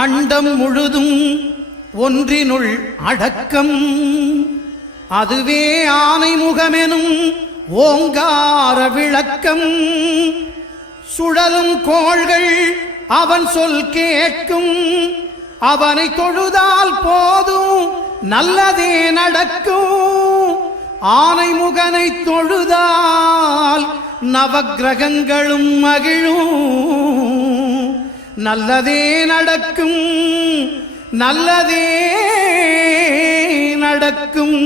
அண்டம் முழுதும் ஒன்றினுள் அடக்கம். அதுவே ஆனை முகமெனும் ஓங்கார விளக்கம். சுழலும் கோள்கள் அவன் சொல் கேட்கும். அவனை தொழுதால் போதும் நல்லதே நடக்கும். ஆனை முகனை தொழுதால் நவக்கிரகங்களும் மகிழும். நல்லதே நடக்கும், நல்லதே நடக்கும்.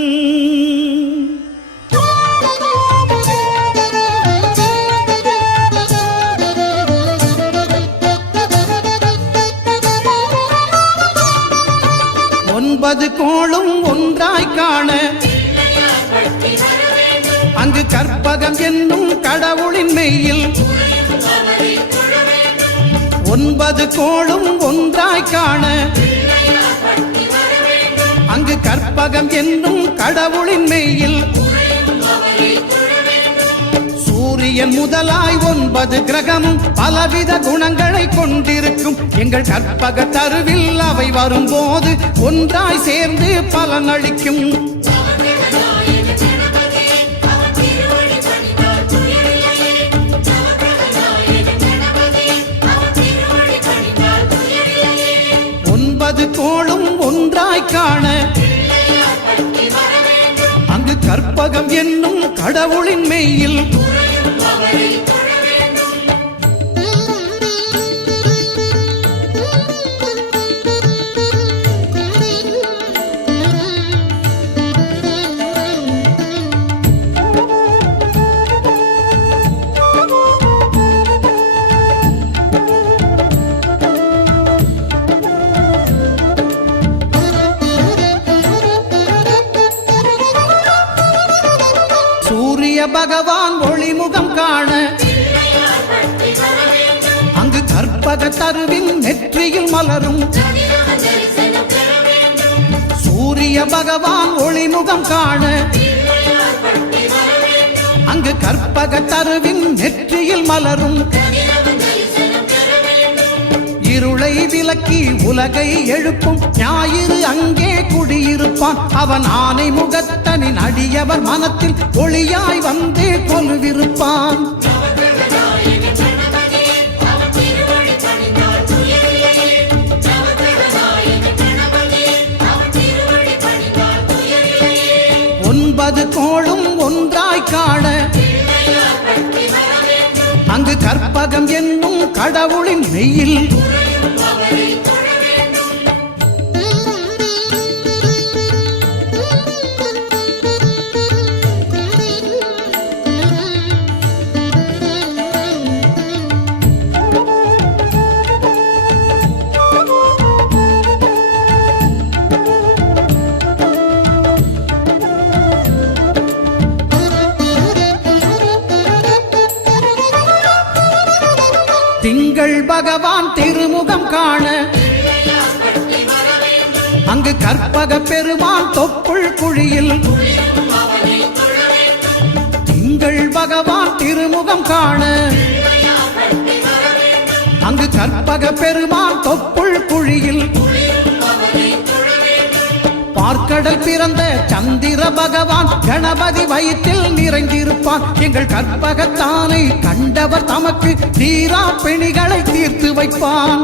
ஒன்பது கோளும் ஒன்றாய் காண அங்கு கற்பகம் என்னும் கடவுளின் மெய்யில். ஒன்பது கோளும் ஒன்றாய் காண அங்கு கற்பகம் என்னும் கடவுளின் மெய்யில். சூரியன் முதலாய் 9 கிரகமும் பலவித குணங்களை கொண்டிருக்கும். எங்கள் கற்பக தருவில் அவை வரும்போது ஒன்றாய் சேர்ந்து பலனளிக்கும். கோளும் ஒன்றாய் காண அங்கு கற்பகம் என்னும் கடவுளின் மெய்யில். பகவான் ஒளிமுகம் காண அங்கு கற்பக தருவின் நெற்றியில் மலரும். சூரிய பகவான் ஒளிமுகம் காண அங்கு கற்பக தருவின் நெற்றியில் மலரும். இருளை விலக்கி உலகை எழுப்பும் ஞாயிறு அங்கே குடியிருப்பான். அவன் ஆனை முகத்தனின் அடியவர் மனத்தில் ஒளியாய் வந்து கொலுவிருப்பான். ஒன்பது கோளும் ஒன்றாய் காண அங்கு கற்பகம் என்னும் கடவுளின் மெய்யில். திங்கள் பகவான் திருமுகம் காண அங்கு கற்பக பெருமான் தொப்புள் குழியில். திங்கள் பகவான் திருமுகம் காண அங்கு கற்பக பெருமான் தொப்புள் குழியில். பார்க்கடல் பிறந்த சந்திர பகவான் கணபதி வயிற்றில் நிறைந்திருப்பான். எங்கள் கற்பகத்தானை கண்டவர் தமக்கு தீரா பிணிகளை தீர்த்து வைப்பான்.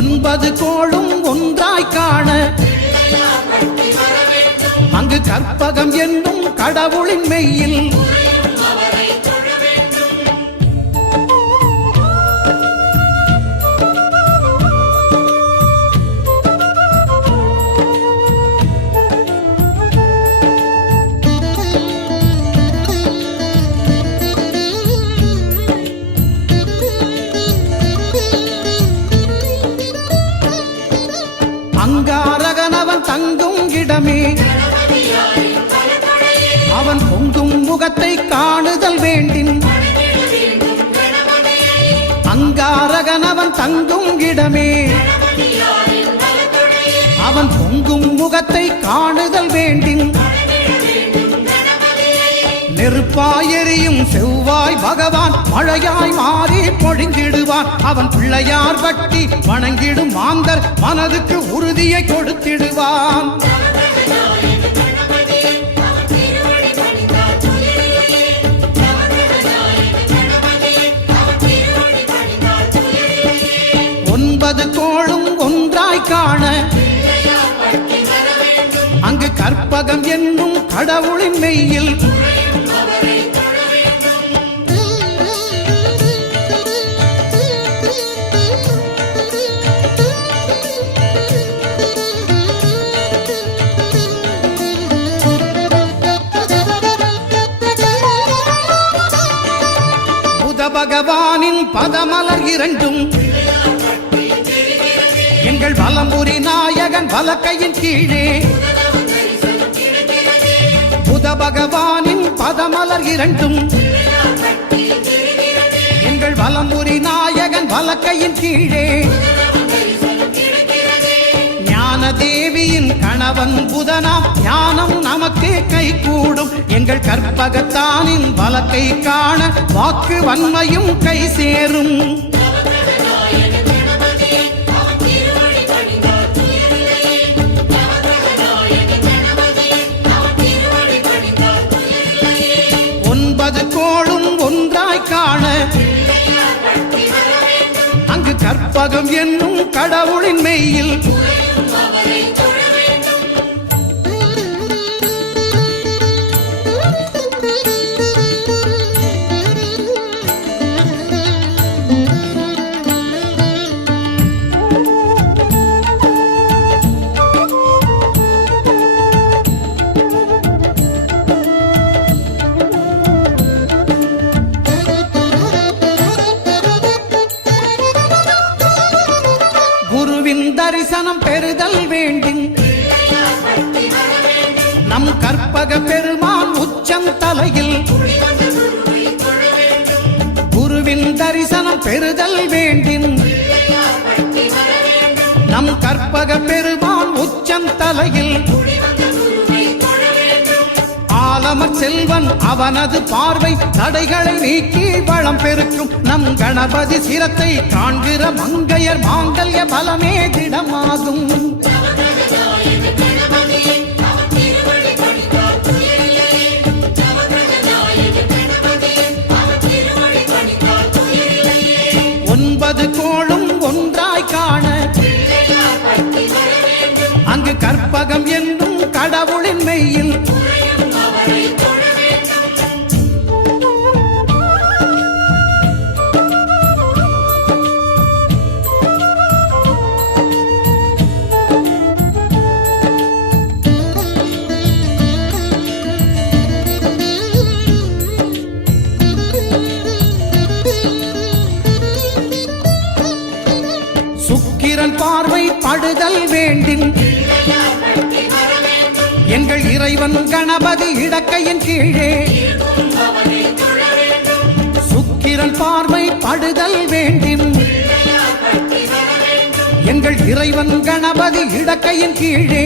ஒன்பது கோளும் ஒன்றாய் காண அங்கு கற்பகம் என்னும் கடவுளின் மெய்யில். அங்காரகனவன் தங்கும் இடமே அவன் பொங்கும் முகத்தை காணுதல் வேண்டின். அங்காரகனவன் தங்கும் இடமே அவன் பொங்கும் முகத்தை காணுதல் வேண்டின். நெருப்பாயெரியும் செவ்வாய் பகவான் மழையாய் மாறி பொழிந்திடுவான். அவன் பிள்ளையார் பட்டி வணங்கிடும் மாந்தர் மனதுக்கு உறுதியை கொடுத்திடுவான். ஒன்பது கோளும் ஒன்றாய் காண அங்கு கற்பகம் என்னும் கடவுளின் மெய்யில் புத பகவானின் பதமலர் இரண்டும் எங்கள் வலம்புரி நாயகன் வலக்கையின் கீழே புத பகவானின் பதமலர் இரண்டும் எங்கள் வலம்புரி நாயகன் வலக்கையின் கீழே ஞான தேவியின் கணவன் புதனாம் ஞானம் நமக்கு கை கூடும். எங்கள் கற்பகத்தானின் வலக்கை காண வாக்கு வன்மையும் கை சேரும். ஒன்பது கோளும் ஒன்றாய் காண அங்கு கற்பகம் என்னும் கடவுளின் மெய்யில் தரிசனம் பெறுதல் வேண்டும். நம் கற்பக பெருமான் உச்சம் தலையில் குருவின் தரிசனம் பெறுதல் வேண்டும். நம் கற்பக பெருமான் உச்சம் தலையில் ஆலமர் செல்வன் அவனது பார்வை தடைகளை நீக்கி வளம் பெருக்கும். நம் கணபதி சிரத்தை காண்கிற மங்கையர் மாங்கல்ய பலமே திடமாகும். ஒன்பது கோளும் ஒன்றாய் காண அங்கு கற்பகம் என்னும் கடவுளின் மெய்யில் சுக்கிரன் பார்வை படுதல் வேண்டும். எங்கள் இறைவன் கணபதி இடக்கையின் கீழே சுக்கிரன் பார்வை படுதல் வேண்டும். எங்கள் இறைவன் கணபதி இடக்கையின் கீழே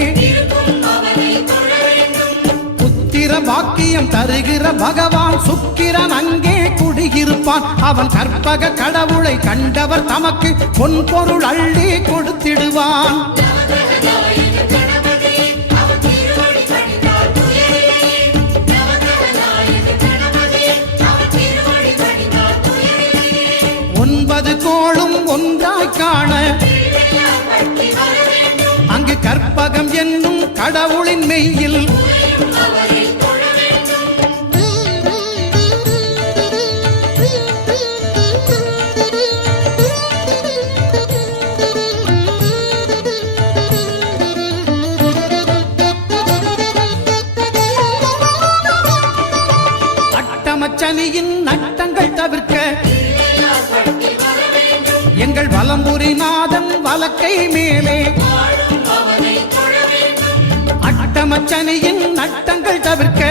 புத்திர பாக்கியம் தருகிற பகவான் சுக்கிரன் அங்கே குடியிருப்பான். அவன் கற்பக கடவுளை கண்டவர் தமக்கு பொன் பொருள் அள்ளி கொடுத்திடுவான். ஒன்பது கோளும் ஒன்றாய் காண அங்கு கற்பகம் என்னும் கடவுளின் மெய்யில் அட்டமச்சனியின் நட்டங்கள் தவிர்க்க எங்கள் வலம்புரி நாதன் வலக்கை மேலே அட்டமச்சனியின் நட்டங்கள் தவிர்க்க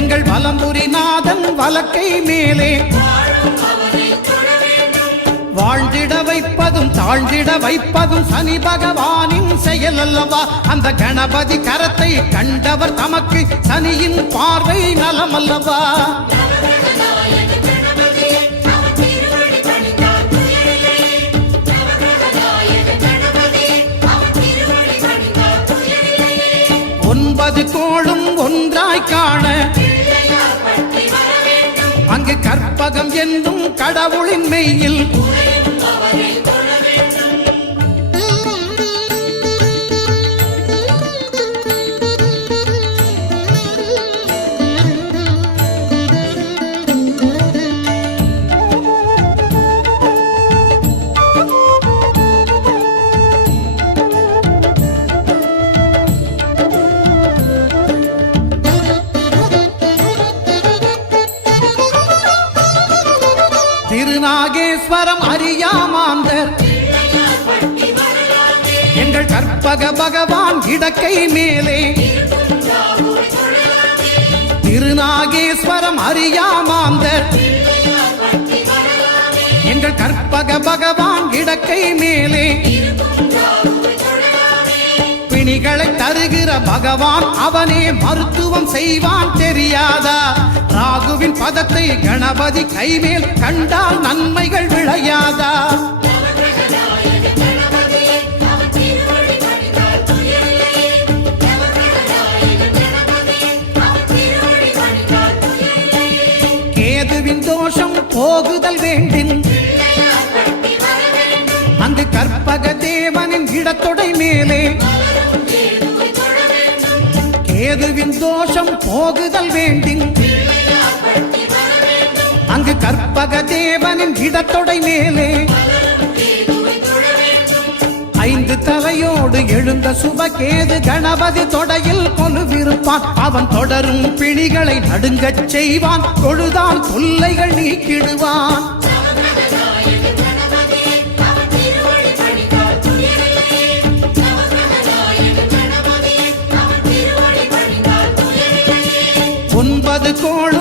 எங்கள் வலம்புரி நாதன் வலக்கை மேலே வாழ்ந்திட வைப்பதும் தாழ்ந்திட வைப்பதும் சனி பகவானின் செயல் அல்லவா? அந்த கணபதி கரத்தை கண்டவர் தமக்கு சனியின் பார்வை நலம் அல்லவா? ஒன்பது கோளும் ஒன்றாய் காண அங்கு கற்பகம் என்னும் கடவுளின் மெய்யில் திருநாகேஸ்வரம் அறியாமாந்தர் எங்கள் கற்பக பகவான் இடக்கை மேலே திருநாகேஸ்வரம் அறியாமாந்தர் எங்கள் கற்பக பகவான் இடக்கை மேலே பிணிகளை தருகிற பகவான் அவனே மருத்துவம் செய்வான் தெரியாதா? ராகுவின் பதத்தை கணபதி கைமேல் கண்டால் நன்மைகள் விளையாதா? கேதுவின் தோஷம் போகுதல் வேண்டின் அங்கு கற்பக தேவனின் இடத்தொடை மேலே கேதுவின் தோஷம் போகுதல் வேண்டின் அங்கு கற்பக தேவனின் இடத்தொடை மேலே ஐந்து தலையோடு எழுந்த சுபகேது கணபதி தொடையில் கொலுவிருப்பான். அவன் தொடரும் பிணிகளை நடுங்கச் செய்வான். தொழுதால் தொல்லைகள் நீக்கிடுவான். ஒன்பது கோள்